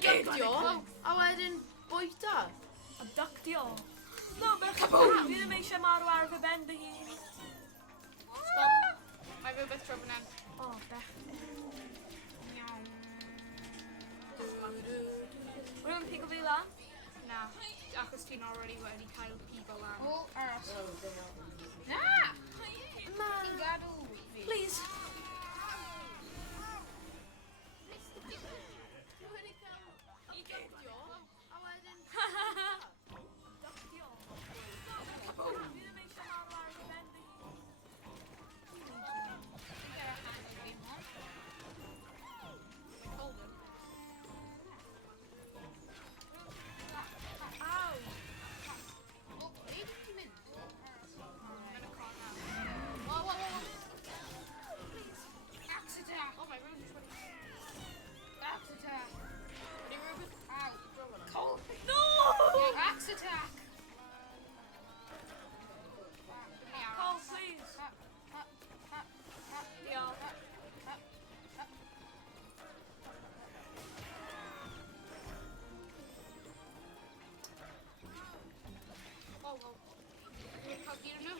Geidio! A wedyn bwyta. Abductio. No, bechod na. Fi ddim eisiau marw ar fy ben dy hun. Stop. Mae rhywbeth tro fan hyn. O, bech. Rwy'n pigo fi lan? Na, achos ti'n already wedi cael pigo lan. O, aros. Na! Ti'n gadw fi. Please. Geidio! A wedyn... Abductio. Fi ddim eisiau marw ar fy ben dy hun. Ow. O, ble ti'n mynd? Yn y con na. Whoa. Axe attack. Oh, mae rhywbeth wedi... Axe attack. Wedi rhywbeth... Ow. Cold! No! Axe attack. Cole, please. Diolch. Oh, oh. Ni'n cael gyd nhw?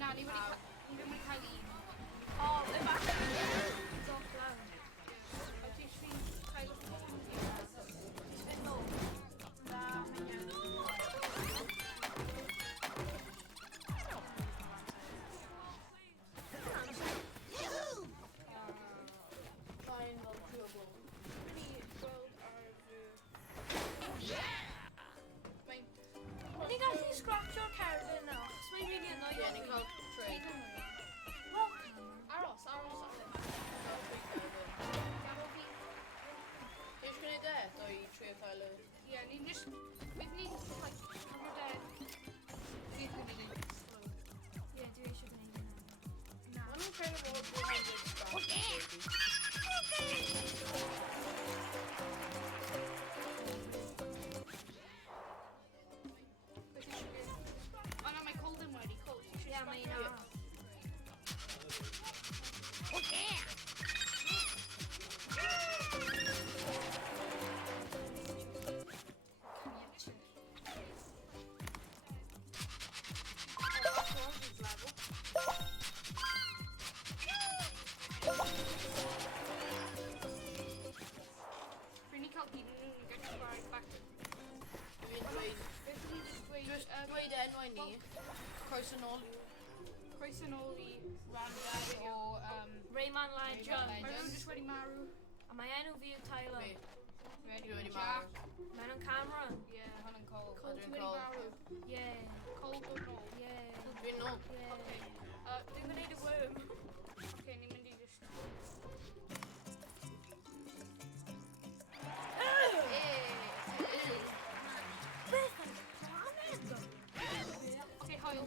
Na, ni wedi cael un. O, le bach. Dog lawn. A ti eisiau cael y ffôn ti? Ti'n nôl. Na, mae'n iawn. Fine, fel trwbl. Ni gweld ar fy... Mae'n... Ni'n gallu scratcho'r cerdyn nawr, chos mae'n rili Ie, annoio ni'n cael trade. Aros ar ddim. Gafo fi... Ti eisiau gwneud e? Do i trio cael y... Ie, ni'n just... Bydd ni'n cael cymryd e... Fydd ni'n mynd i'n slow. Ie, dwi eisiau gwneud hynna. Na. Maen nhw'n credu bod dwi'n mynd i'r start. Beth eisiau gwneud? O na, mae cold yn wedi. Cold, ti eisiau Ie, mae'n sbonio? aros. Rwy'n ni cael gyd nhw'n gallu gwared back. Dwi'n dweud... Beth ydyn ni'n dweud? Just dweud enwau ni. Croes yn ôl. Croes yn ôl i Randad o... Rayman Legend. Mae rhywun jyst wedi marw. A mae enw fi yw Tyler. Fi. Wedi Dwi wedi Jack. marw. Mae nhw'n Cameron. Ie, hwn yn Cole. A Cole, dwi'n ti wedi Cole. marw. Ie. Cole dod nôl. Ie. Dwi'n nôl. Ie. Dwi'n gwneud y worm. Oce, ni'n mynd i just... Beth yn planet? Oce, hoel.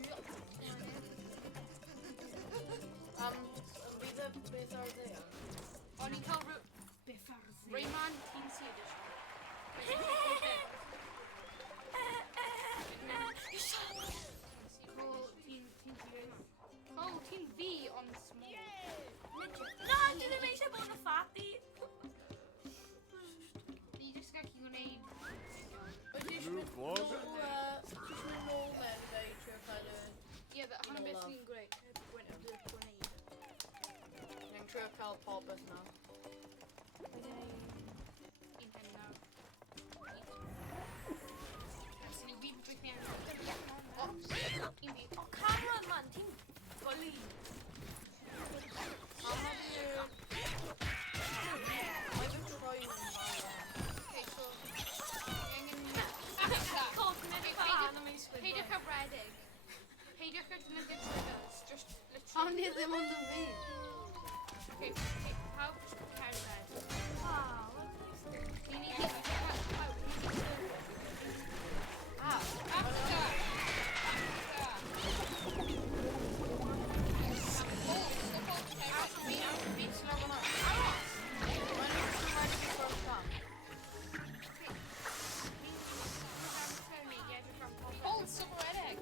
Bydd y beth ar ddeian? O'n i'n cael rhyw... Biff ar ddi. Rayman Teensy Edition. Cole, ti'n Rayman. Cole, ti'n fi on small. Na, dwi ddim eisiau bod yn ffati. Ni jyst gallu gwneud... Wyt ti eisiau mynd nôl... Ti eisiau mynd nôl mewn i trio cael y... Ie, hwnna beth sy'n gwneud. Gwneud. Ni'n trio cael popeth na. Un pen nawr. Sy'n ni wib beth mewn. O, un fi. O, Cameron, man, ti'n bully. A mae fi... Mae fy troi yn fawr. Okay, so... Angen... Cole, gwneud y fan am ei sgwyddo. Peidiwch â bredig. Peidiwch â defnyddio triggers. Just A literally... ni ddim ond yn fi. Okay, pawb just cerdded. Wow, what a nice Ni ni pawb. A! Fi sy'n am yna. Mae'n nhw'n rhaid i ffordd tam. Hold subreddit.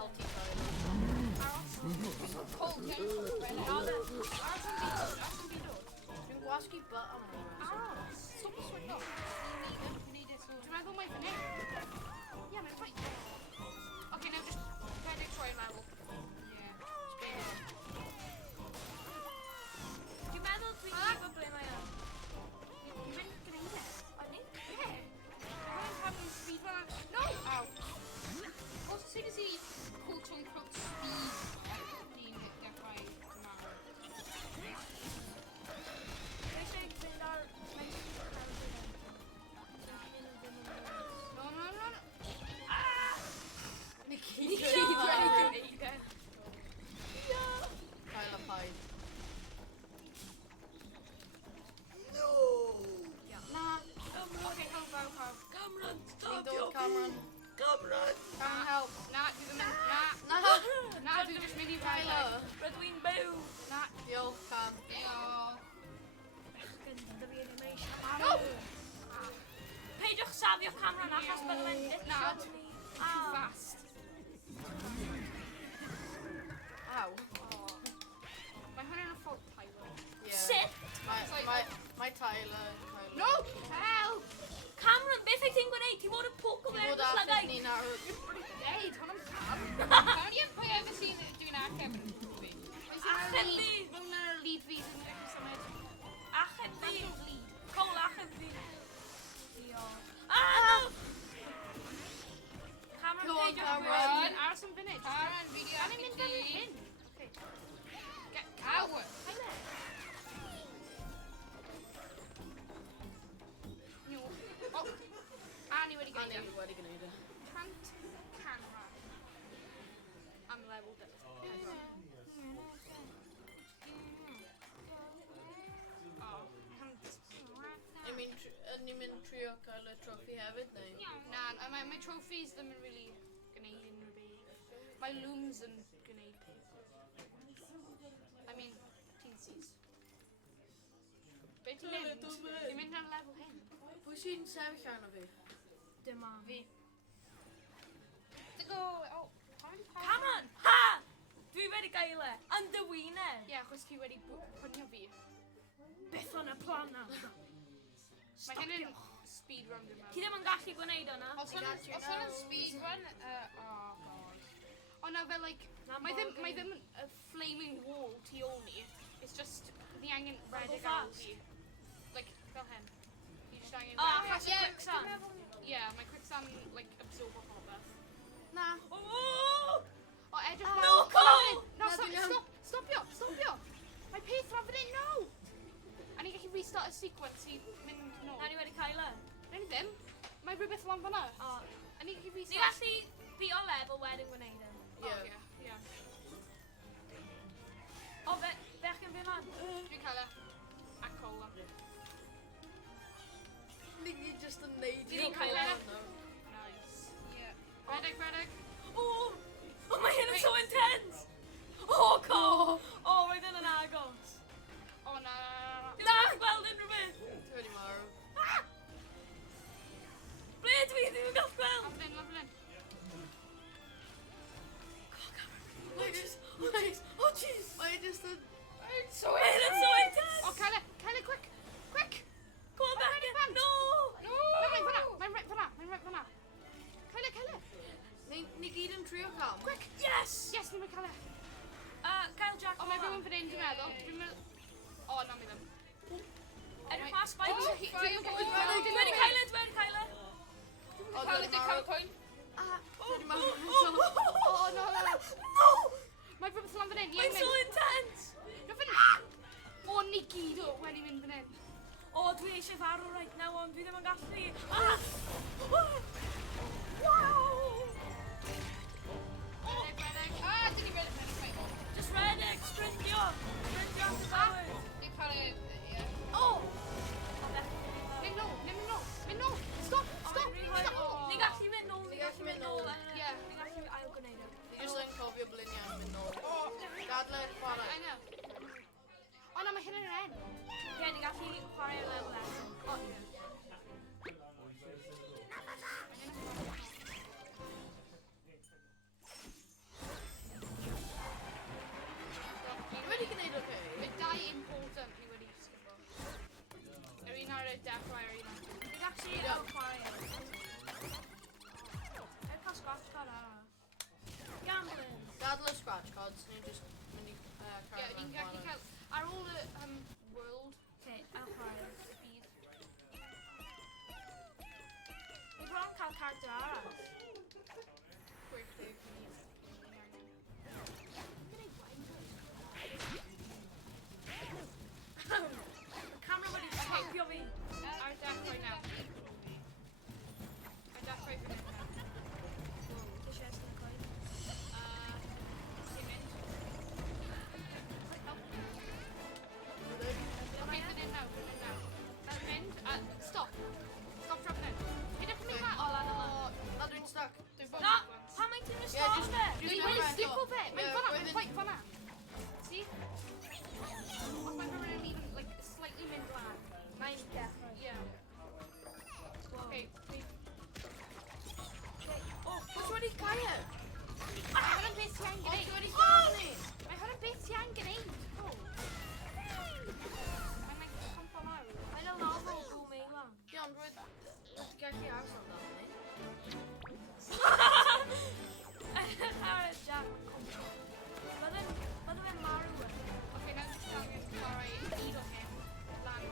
Alti Tyler. Colt, O, de. Dwi'n gwasgu but am Stop the swing off. You need it. Dwi'n meddwl mai fan hyn. Yeah, mae'n fine. Okay, now just rhedeg troi yn meddwl. Yeah. Dwi'n meddwl dwi'n gwybod ble mae o. Dwi'n mynd gwneud e. O'n i? Yeah. I'm having speed run. No! Ow. Also, as soon as he quote unquote speed, Dean get by tomorrow. Eisiau fynd ar... No, no, no, no. Nikki. He's ready to make it. Tyler Hyde. Nah. Okay, help. Cameron, Ni'n stop dod Cameron. Cameron! Cameron, help. Nah, dwi ddim yn... Nah. Na! Nah, dwi ddim yn mynd i Tyler. Rydw i'n byw! Nah. Diolch Cam. Gyda fi ddim eisiau No! marw. Peidiwch safio Cameron achos byddwn i'n Na. ditio ni. Too fast. Aw. Mae hwnna'n y fault, Tyler. Yeah. Sut? Mae Tyler. No! Help! Cameron, beth wyt ti'n gwneud? Ti'n bod yn poco Ti'n mewn bod y a llygau? ni'n arw. Neud, hwn am cam. Cawn i pwy efo sy'n dwi'n acef yn movie. Achub fi! Rwy'n ar y lead fi yn edrych symud. Achub fi! Lead. Cole, achub fi! Diolch. Ah! Cameron, Go on, peidiwch Cameron. gwneud. Run, aros yn funud. Cameron, fi di Gan i'n mynd fan hyn. Get coward. No. Oh. A ni wedi A gwneud ni wedi gwneud e. Cant canran. Am level d. Ni'n mynd trio cael y troffi hefyd, neu? Na, mae trophies ddim yn really gwneud unrhyw beth. Mae looms yn gwneud peth. I mean, teensies. Be ti'n mynd? Ti'n mynd ar lefel hyn? Pwy sy'n sefyll arno fi? Dyma fi. To go, oh, Cameron! Ha! Dwi wedi gael e. Yn dy wyneb. Ie, achos ti wedi pwynio fi. Beth o'n y plan na? Mae hyn yn speedrun dwi'n Ti meddwl. ddim yn gallu gwneud hwnna. Os hwnna'n speedrun, oh god. O na fel like, mae ddim a flaming wall tu ôl ni. It's just, ni angen rhedeg ar fi. Like, fel hyn. You just angen... O, achos y quicksand. Yeah, mae quicksand, like, absorb o popeth. Na. O! O, edrych No, Cole! No, Na, dwi'n iawn. stopio! Mae peth rhan fan hyn, no! A ni'n gallu restart y sequence i mynd nôl. Na ni wedi cael e. Rhaid ni ddim. Mae rhywbeth lan fan'na. O. A ni'n gallu Ni restart... gallu bi o lefel wedyn gwneud e. Ie. Ie. O, bechgyn fi lan. Dwi'n cael e. A cola. Ni just yn neud Ni 'di cael e. Nice. Ie. Rhedeg. O! O, mae hyn yn so intense! O, Cole! O, roedd yn agos. O, na. Na, gweld unrhyw beth. Dwi wedi marw. Ah! Ble dwi ddim yn gael gweld? Lan fan hyn. O, jeez. O, jeez. Mae just yn... So hyn yn so intense. O, cael e, quick! Go on, bechgyn. No! No! Mae'n right fan'na. Cael e. Ni gyd yn trio Cam. Quick! Yes! Yes, ni'n cael e. Gael Jack O, mae rhywun fan hyn, dwi'n meddwl. O, na, mi ddim. Edrych ma spikes. O, Dwi wedi cael e. O, dwi wedi marw. coin. Dwi wedi marw. O, no. No! Mae rhywbeth lan fan hyn. Mae'n so intense. No, fan hyn. O, ni gyd o, wedi mynd fan hyn. O, dwi eisiau farw right now, ond dwi ddim yn gallu. Wow! Rhedeg. Dyn ni rhedeg. Just redeg, sprindio. Sprindio at y bywyd. Dwi'n cael ei... Ie. O! Mynd nôl. Stop. Ni gallu mynd nôl, Ni gallu mynd nôl. Ie. Ni gallu ail gwneud e. Ni just yn cofio bliniau yn mynd nôl. Gadlen, chwarae. I know. O, na, mae hyn yn en. Ie, ni gallu chwarae o level eto. O, ie. Battle of Scratch cards. You just when you Yeah, you can actually count. Are all the world Okay, I'll try it. bees? We can't count characters. Quickly. Camera ready. Okay, POV. Our death right now. Our death right now. The chest in the coin. Cement. Okay, put it now. Put it now. Cement. Stop. Stop dropping it. Hit it for me, Matt. Oh, Lana. That dude's stuck. No, how many teams Yeah, start just- there? just- Wait, no, wait, right, stick stop. over it. Wait, Yeah, for wait, that. Fight, for that. See? What's my favorite even, like, slightly mint black? Mine's definitely. Yeah. Okay, wait. Oh, What's ready, Kaya? I had a bit young What's grenade. ready, Kaya? I had a bit young grenade. Oh. I'm like, come from out. I don't know how cool me one. Yeah, I'm with. Get your house on that, mate. Alright, Jack. What do we Maru with? Okay, now just tell me before I eat on him. Land.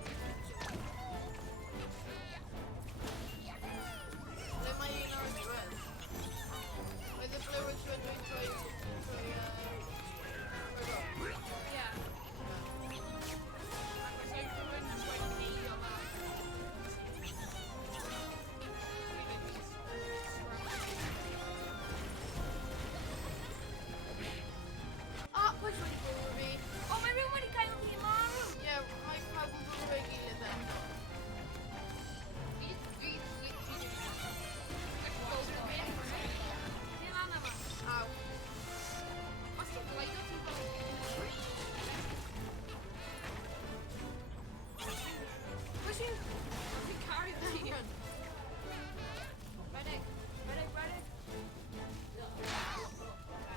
Let my orange red. With the blue which we're doing for Yeah. So you can win when you eat on that. Ah, which one you will be? Oh, my room already came with Maru. Yeah, my card will be regular then. Hey, Lana, man. Ow. What's the light up people? Push you. I can carry the team. Medic. Ready?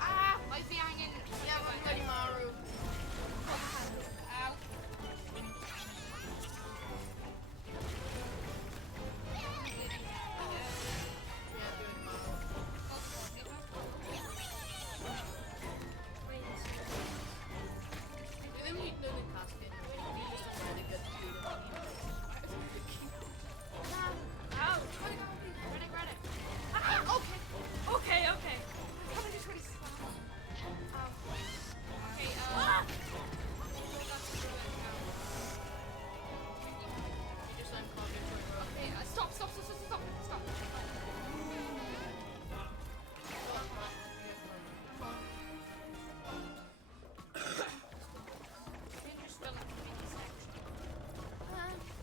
Ah! Might be hanging. Yeah, I'm ready, Maru. Ow. Yeah, doing Maru. We didn't need no casket. We just a really good dude. Ow. Ready. Okay. Okay, Ah! You just unclogged it. okay, stop. You just fell into the mini section.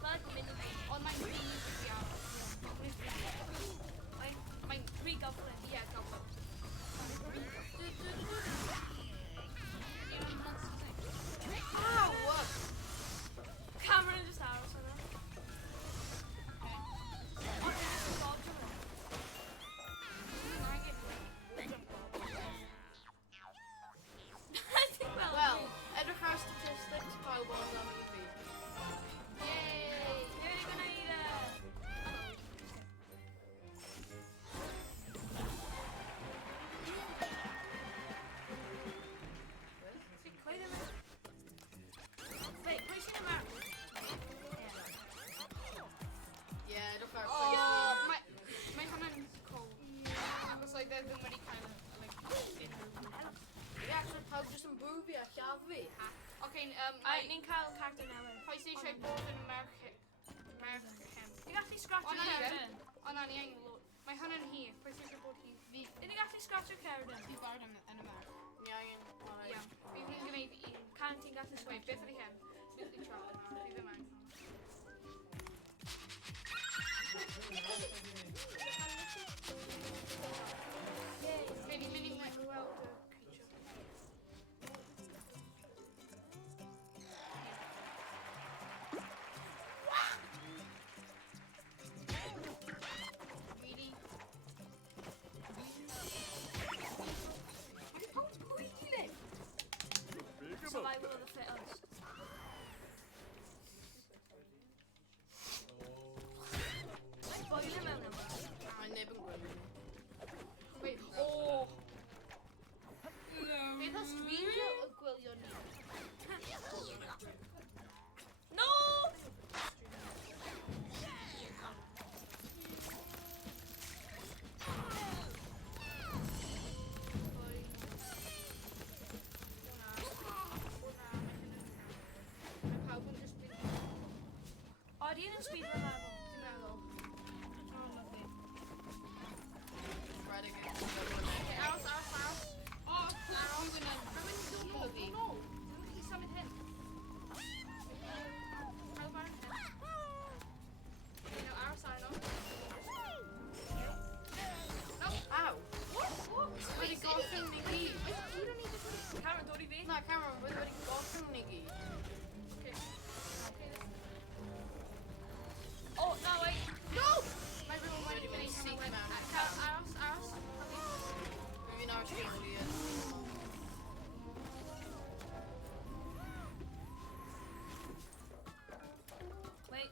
Like a mini. On my knees, yeah. My Three goblin. yeah, go. Ow! What? Cameron just arrows on her. Well, Edgar statistics, Powerball, MVP. Yay! You're gonna eat it. Wait a minute. Wait, pushing him out. Yeah, Edgar. Oh, my hand's cold. I was like, there's been many kind of like in the Vi actually prøvde som booby og kjavi. Okay, I need Kyle character now. PlayStation I bought in America. You actually scratch Oh, your no, you Karen. Oh no, the angle. My hand in here. PlayStation bought here. Did you actually scratch your Karen? Vi var dem en Amerika. Ja, en. Yeah. We've been gonna eat. Can't think after Wait, bit for the hem. Bit for the chocolate. Leave it man. Mini well creature. Really? Survival of the fittest. Boil him out now. Ydy hyn yn speedrun efo? Dwi'n meddwl. Oh, lovely. Rhedeg yn Okay, aros. Oh, aros. No. Dwi'n gallu symud hyn. Cael bar yn hyn. Okay, no, aros arno. No. Ow! Wedi goffin ni gyd. Cameron, dod i fi. Na, Cameron, wedi goffin ni gyd. Okay. Oh, no, wait. No! Mae rhywun wedi Wedi mynd gwneud syth hwnna mewn. Aros. Fi'n aros mewn i Wait.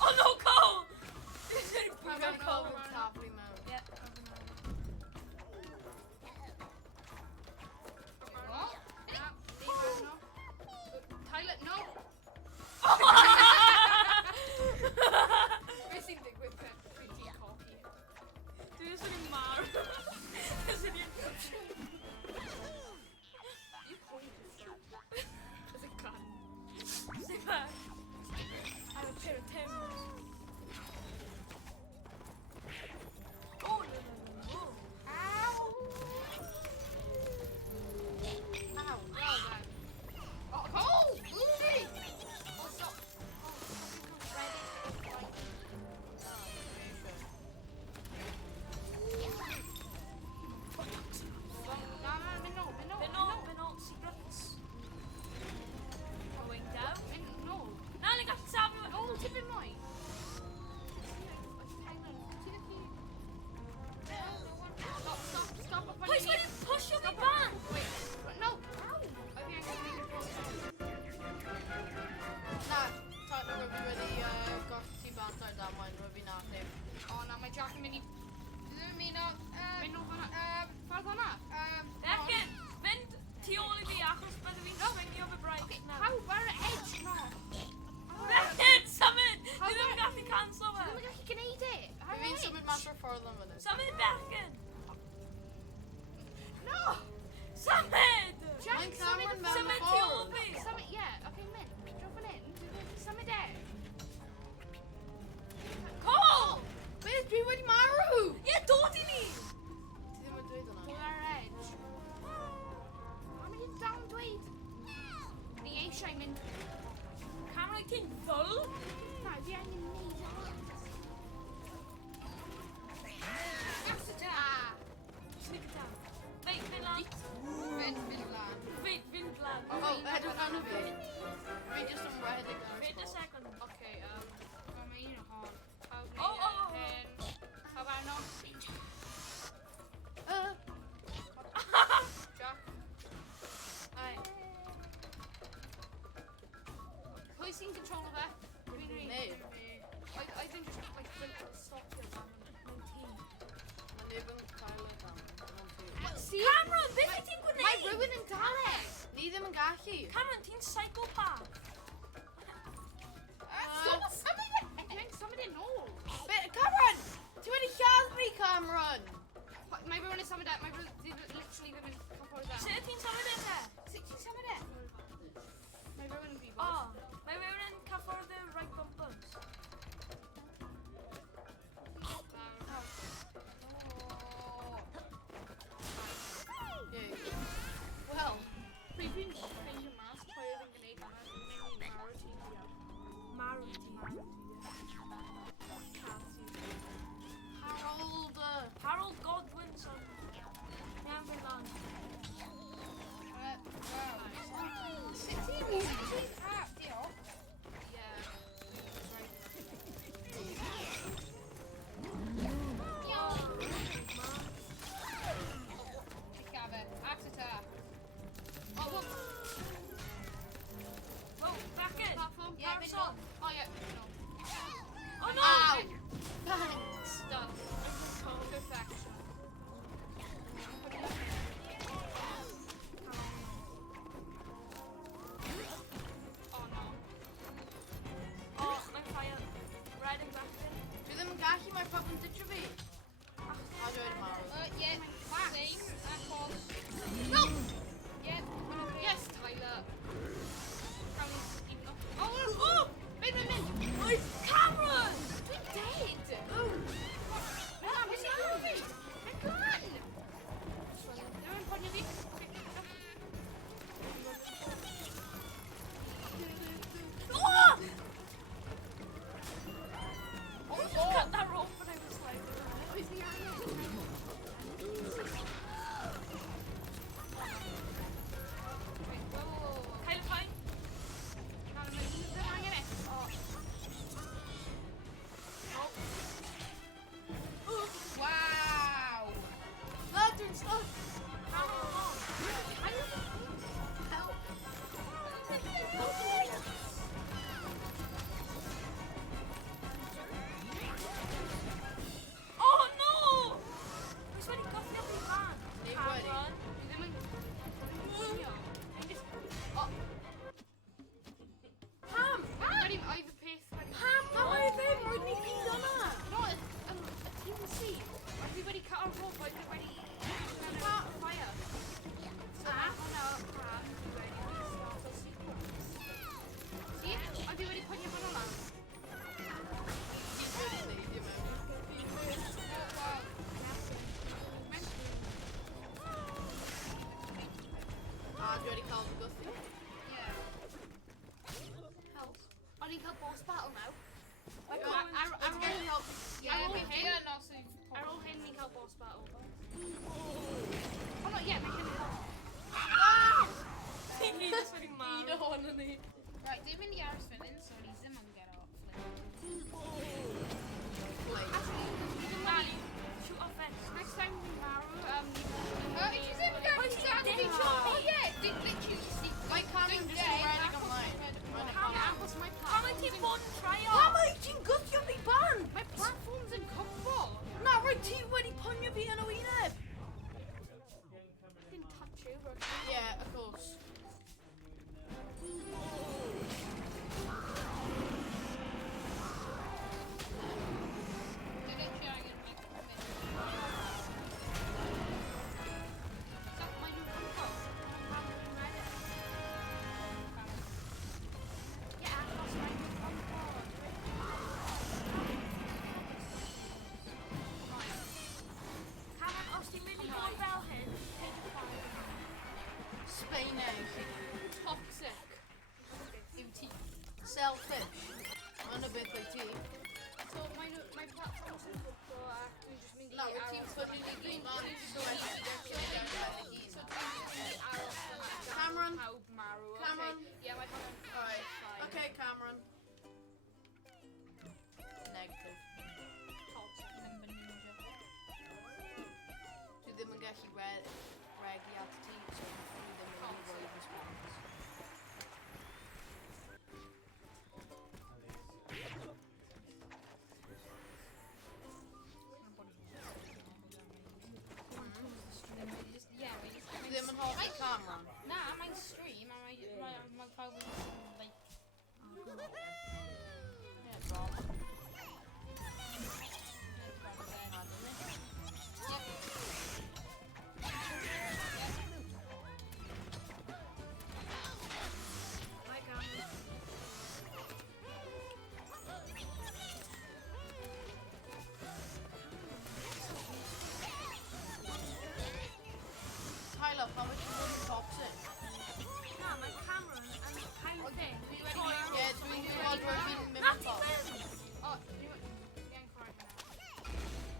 Oh no, Cole! This is Mae'n very cael cold. fy taflu mewn. Yeah. Tyler, no! Beth sy'n digwydd pen pretty cocky? Dwi jyst yn mar. Dwi'n yn You pointed as a gun. Super. I'm a pair of Timbs. Oh, no. Ow! Ow! Well done. Oh, Lucy! Oh, stop. Oh, something ready. No, secrets. Going down. No. Na, ni'n gallu safio. Oh, tipyn mwy. Stop. Pwys wedi pwysio fi ban. Wait, no. Oedd fi angen gwneud y Na, Tyler, fi wedi golli bant ar damwain, rwy fi'n ateb. O na, mae Jack yn mynd i... Dwi'n ymuno. Mynd o hwnna. Ffordd hwnna? Becyn, fynd tu ôl i fi achos bydde fi'n swingio fy braith. Pawb ar y edge, no. Becyn, symud! Dwi ddim yn gallu cancel fe. Dwi'n gallu gwneud e. Fi fi'n symud mas o'r ffordd am fyny. Symud, Becyn. No! Symud! Jack, Mae'n Cameron mewn Symud tu ôl ffordd. fi. Symud, ie, oce, mynd. Drop fan hyn. Symud e. Cole! Beth, dwi wedi marw! Ie, dod i ni! Ti ddim yn dweud hwnna. Dwi'n ar yr edge. Mae'n mynd i down dweud. Ni eisiau mynd... Cameron, ti'n ddwl? Na, fi angen neud e. Gas y da. Sneak it down. Feit, fynd lan. Fynd lan. Fynd lan. O, edrych arno fi. Fi jyst yn rhedeg arno. Wait a second. Oce, mae un o hon. Pawb Oh, oh, oh. neud hyn. Pawb arno. Jack. Ai. Pwy sy'n control fe? Dwi'n rhaid. Neb. Oedd yn just, like, stopio fan mewn tîm. Mae neb yn cael ei dam. Cameron, beth wyt ti'n gwneud? Mae rhywun yn dal e! Ni ddim yn gallu. Cameron, ti'n psychopath. Dwi'n symud e nôl. Cameron! Ti wedi lladd fi, Cameron! Mae rhywun yn symud e. Mae rhywun literally ddim yn cyffordd e. Sut ti'n symud e te? Sut ti'n symud e? Mae rhywun yn bifod. O, mae rhywun yn cyffwrdd y right bumpers. Wel, Pryd fi'n ffeindio mas pwy oedd yn gwneud hwnna, dwi'n mynd i marw ti diolch. Marw ti. Harold! Harold Godwinson. Iawn fynd lan. Sut ti'n mynd? Diolch. Oh no! Oes wedi gofio fi fan. Neu wedi. Cameron. Dwi ddim yn... Dwi'n just... Pam? Wedi, oedd y peth wedi... Pam? Na mae ddim, roedd ni gyd o'na. No, you can see. Oedd hi wedi cut o'r hoff, oedd hi wedi... Fire. So, hwnna, pan, dwi wedi start o sequence. See? Oedd hi wedi pwynio hwnna lan. Ti'n wedi neud i mewn. A dwi wedi cael fy gwthio. Help. O'n i'n cael boss battle now. Ar ôl Ar ôl hyn, ni'n cael boss battle. Oh no, yeah, mae hyn yn help. Ti gyd os wedi Gyd marw. ohono ni. Right, dwi'n mynd i aros fan hyn, so ni ddim yn get off. Mali, Shoot off it. next time we marw, It is in there, it's in there. Oh yeah, they literally see. Mae Cameron just yn rhedeg ymlaen. Achos mae Pam wyt ti'n bod yn trio? Pam mae ti'n gwthio fi ban? Mae platforms yn combo. Na, roedd ti wedi pwnio fi yn o uneb. I didn't touch you, but... Yeah, of course. They're literally angen make a minute. So, mae nhw'n combo. Yeah, achos mae nhw'n combo. Cameron, os ti'n mynd i bod fel hyn, Sbaeneg. Toxic. Yw ti selfish? Mae'n y beth o'i ti. So, mae platforms yn combo a dwi'n just mynd i Na, wyt ti'n aros pwynio yma. ni gyd lan. So, Aros yma. Cameron. Pawb marw. Cameron. Okay. Yeah, mae hwnna'n Alright. fine. Okay, Cameron. Negative. Toxic. Number ninja. Dwi ddim yn gallu regu at ti, so dwi ddim yn mynd i roi response. Yeah, we just. Dwi ddim yn hoffi Cameron. Na, mae'n stream, a mae pawb yn like. Yeah, drama. Hi, Cameron. Tyler, pam wyt ti'n bod yn toxic? Na, mae Cameron yn kind of thing. Ie, dwi'n gwybod roedd fi'n mynd Na, yn ti top. ddim! Oh, dwi'n card now.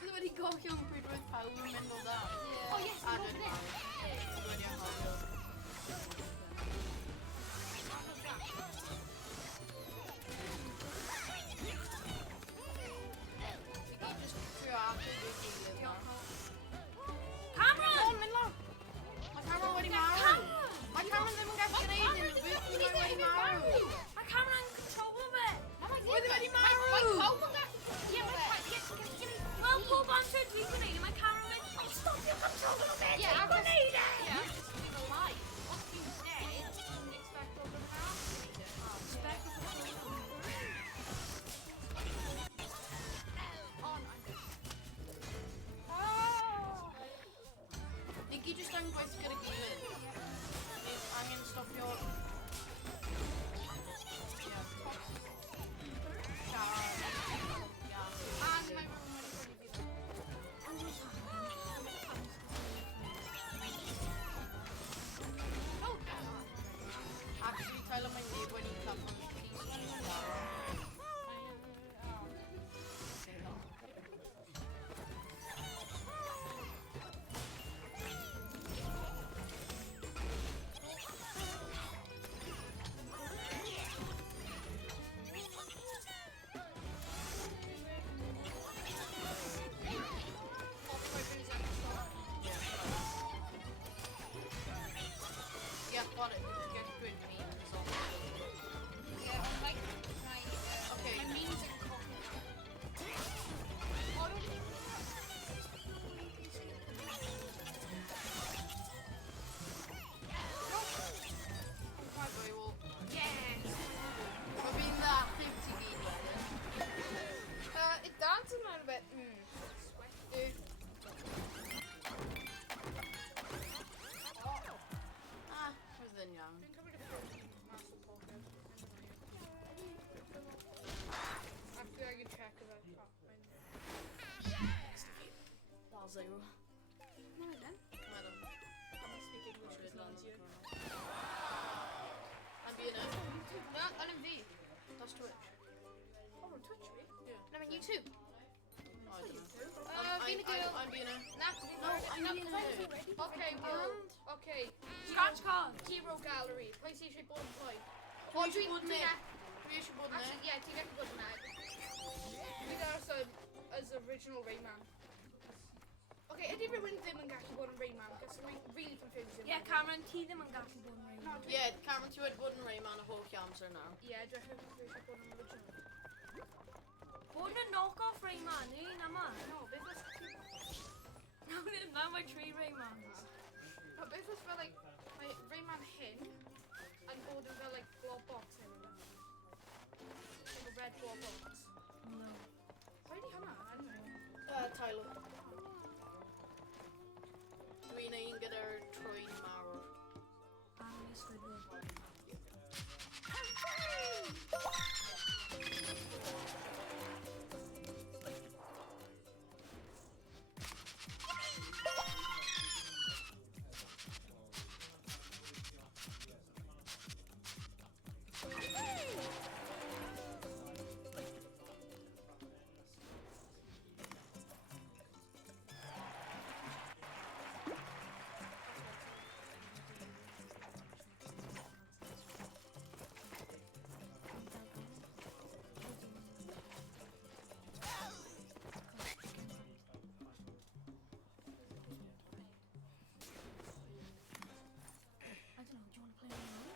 Dwi wedi gofio pryd roedd pawb yn mynd o dda. Oh, yes, A I'm dwi over there. Dwi wedi anghofio. Ti gyd jyst trio ati i'r gilydd na. Cameron! Mynd lan! Mae Cameron wedi marw! Mae Cameron ddim yn gallu gwneud hyn! Mae wedi marw! Mae Cameron yn control fe! Oedd wedi marw! Wel, pob amser dwi'n gwneud, mae Cameron yn mynd, oh, stopio control o fe! Yeah, Dwi'n gwneud e! Yeah, I'm just being alive. Os dwi'n dead, dwi'n expect over the house. Oh, no, I'm dead. Ni gyd jyst angen gweithio gyda gilydd. Ni angen stopio... And my room wedi pwynio fi dda. Oh, Actually, Tyler, mae'n neb wedi cyffwrdd chi. What's Twitch? Oh, on Twitch, right? Yeah. And I'm on YouTube. No, I don't know. Being a girl. I'm being a... Nah, No, I'm being a... Okay, well, okay. Scratch card. Hero Gallery, PlayStation Button Play. Creation button there. Creation button there. Actually, yeah, take a button there. We got us as original Rayman. Okay, I didn't ruin them and Gaki Button Rayman because we really confused them. Yeah, Cameron, tea them and Gaki bun right. No, Yeah, Cameron, you had button Rayman a whole camster now. yeah, I reckon Creation Button original. Bun a knockoff Rayman, eh, naman. No, this was Now my tree Raymans. no, this was for like Rayman Hen and Golden for like blob box in it. Like a red blob box. No. Why do you have that? I don't know. Tyler. Dwayne ain't get our Troy Mara. I'm used to it. I don't know, do you want to play along?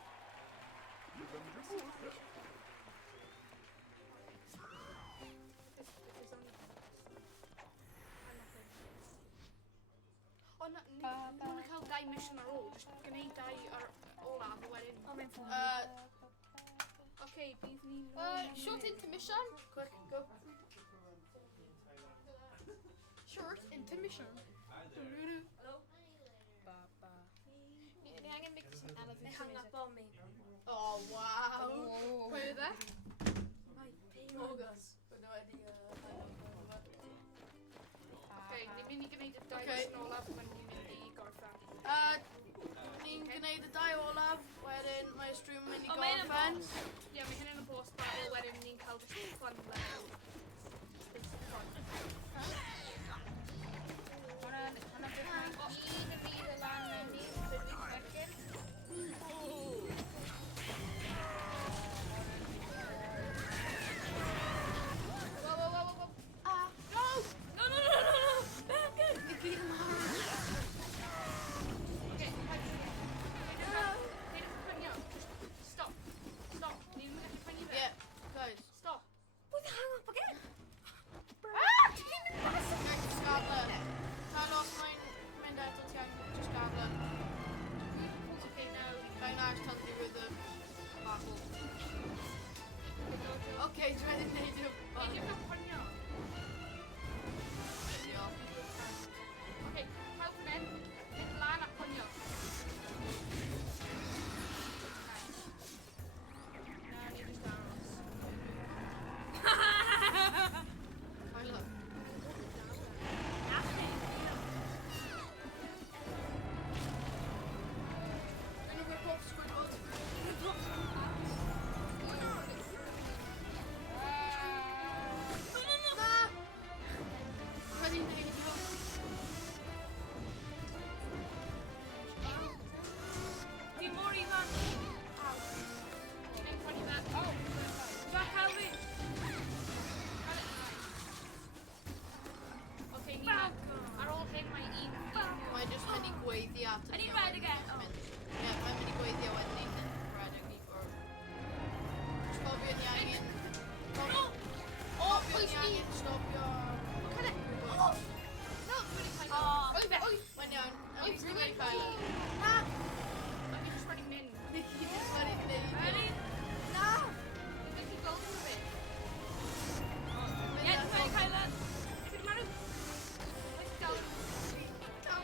Oh, no, you want to kill die mission or all? Just gonna die or all out of the wedding. I'm in for Okay, please need Short intermission. Quick, go. Short intermission. I'm gonna make some They elevator hung up on me. Oh, wow. Oh. Where there? My August. But no idea. Okay, you need to die Okay. mission all out when you need the girlfriend. Need gonna the die all up, wherein my stream mini Oh, man, girlfriends. Yeah, we're hitting a boss battle where we need kill just fun level. It's fun. Whoa, whoa, whoa, whoa, whoa. No, no, no, no, no, no. Back in. Okay, stop. Stop. You need to find you there. Yeah, guys. Stop. What the hang up again? Skabla. I lost my dad till to Skabla. Okay, now. Right now, it's telling me with the battle. Okay, do I need to do? You have to find out. Yeah. Okay, help me. Then line up on you. Now you just dance. Tyler. And you rip off Squidward. Nah. Ready to go. Timor Ivan. Then find you that. Oh, Back Alvin. okay, need Back. I roll take my E. I just many gweithio at I need red again. Oh. Yeah, my many gweithio wedyn ni'n rhedeg ni o'r... Stopio ni angen... Stopio ni angen stopio... No, it's really kind Oh. Oi, oi. Mae'n iawn, at least really dwi'n cael... Ah! I'm just running min. Nick, you just let it be. Ready? Na! You think you go through it? Yeah, play Kyla. Good man. Let's go. Ti'n Oh,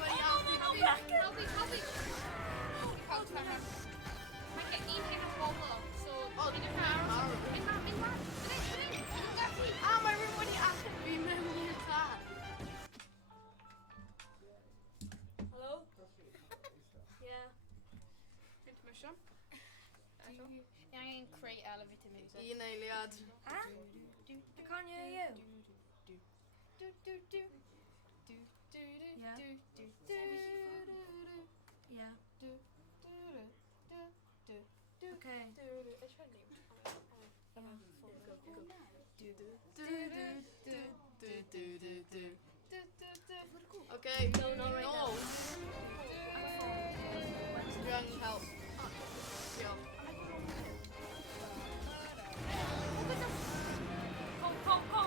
mynd no, iawn, no, no, Nick. back in. Help me, help me. You can't turn around. I get in a bobble, so... Oh, in a dwi'n car. marw. In that. Ah, mae'n rhywun wedi allan fi mewn i'r car. Hello? elevator music. Un eiliad. Huh? I can't hear you. Yeah. Yeah. Okay. Okay, No, not right now. Young help. Yo. Go.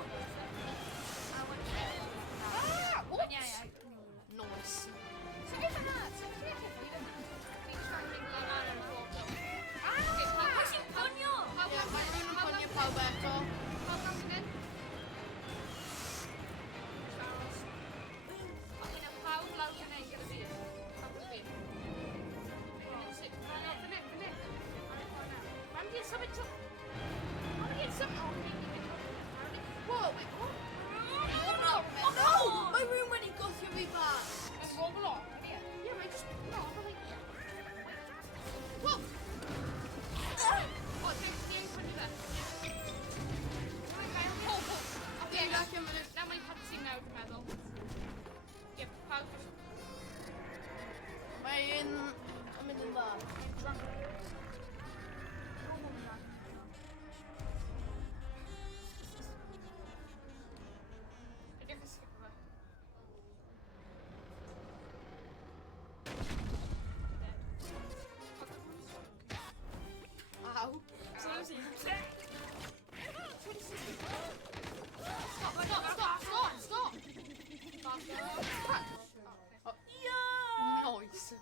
Ah! What? Yeah, I can hear you. Nice. Pushing Ponyo! Pon je pawb eto. Whoa, wait, what? Oh! My room when he got through me back. Yeah, but just no, like Whoa! what? Game for that. Dim back in minute. Now my cutscene now, dwi'n meddwl. Yep, pawb just Mae'n... I'm in the lab. drunk. Ydych chi'n skip fe? Ow. Stop! Nice.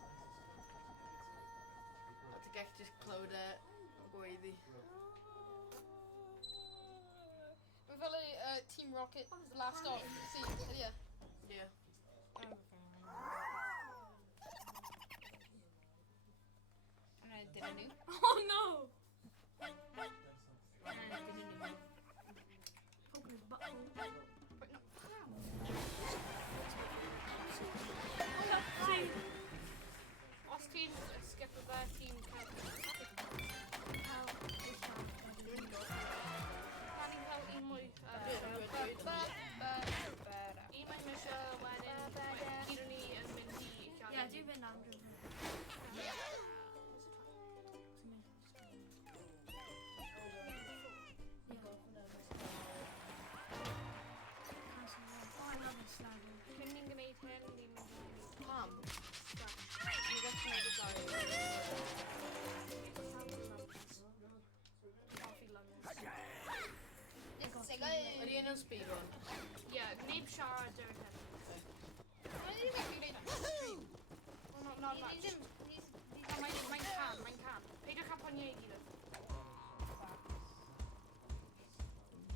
Had to get just clywed gweiddi. Mae fel y Team Rocket last off scene, ydy e? Yeah. Dyna ni. Oh no! Poking his butthole. See? Os ti'n skip o fe, ti'n cael... Na ni'n cael un mwy. Un mwy misio, wedyn gyd ni yn mynd i Yeah, do it now. Do it. Oh, I love this slide. Pum ni'n gwneud hyn, ni'n mynd i... Mam. You got to make a diary. Coffee lungs. Ydy yn speedrun? Yeah, neb siarad ar hyn. Well, not much. Mae'n can. Peidiwch â ponio i gilydd.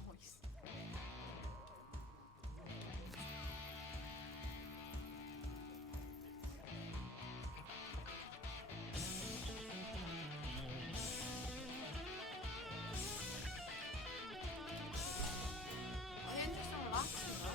Nice. Mae'n just yn relaxing, no?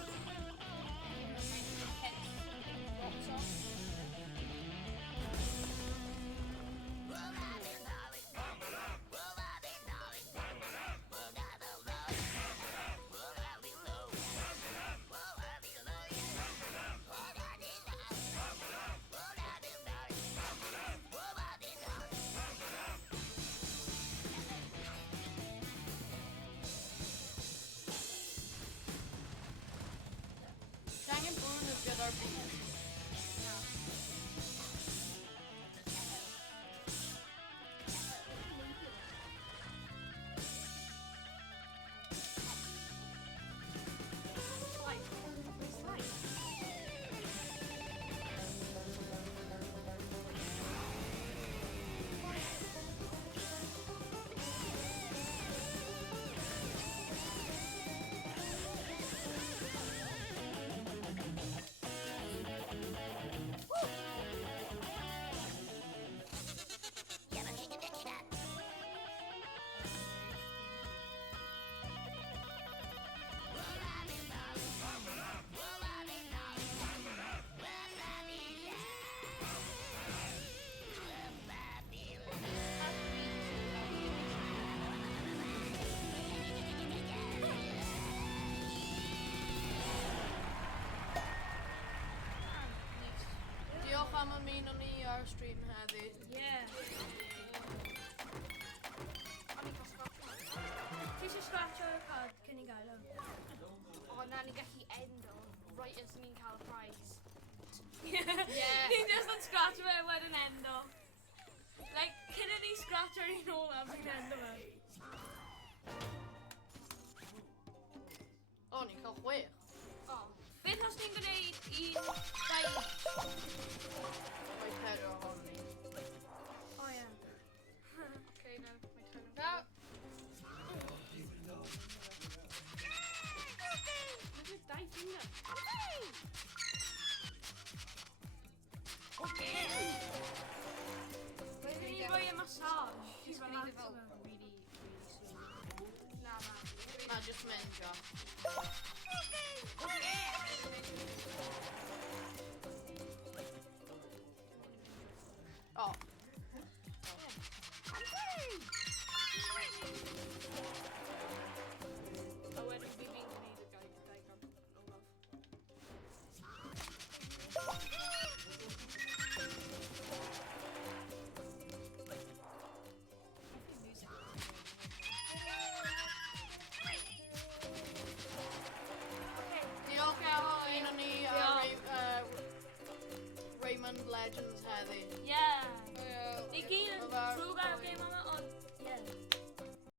Angen bwrn y gyda'r byd. Mamma min och ni gör stream här vid. Yeah. O'n i'n cael scratch. Ti eisiau scratcho y card cyn i gael o? O, na ni'n gallu endo right as ni'n cael y prize. Yeah. Ni'n just yn scratcho fe wedyn endo. Like, cyn i ni scratcho ni'n ôl am ni'n endo fe. O, ni'n cael 6. O, Beth os ni'n gwneud 1, 2... Mae 4 ohonyn ni. O ie. okay, no, my turn. No. Look at that finger. Rydyn ni'n rhoi y massage. He's i gonna relaxo develop fe. really, really soon. Na, na. Na, just mynd jo. O. A wedyn fi fi'n gwneud y diagram olaf. Diolch un o'n ni Raymond Legends heddi. Yeah. Well, Ni gyd yn Oedd ar- trwy gael game